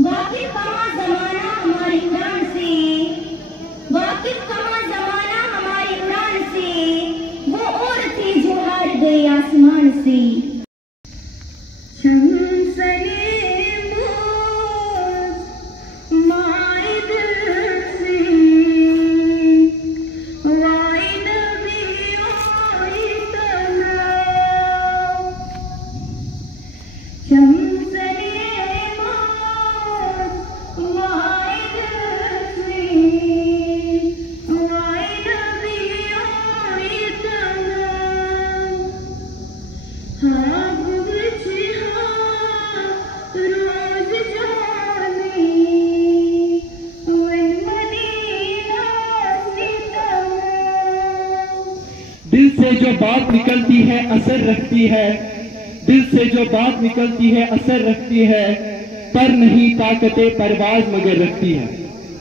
वाकिफ कहाँ जमाना हमारी उड़ान से, वाकिफ कहाँ जमाना हमारी उड़ान से, वो और थे जो हार गए आसमान से। दिल से जो बात निकलती है असर रखती है, दिल से जो बात निकलती है असर रखती है, पर नहीं ताकते परवाज मगर रखती है।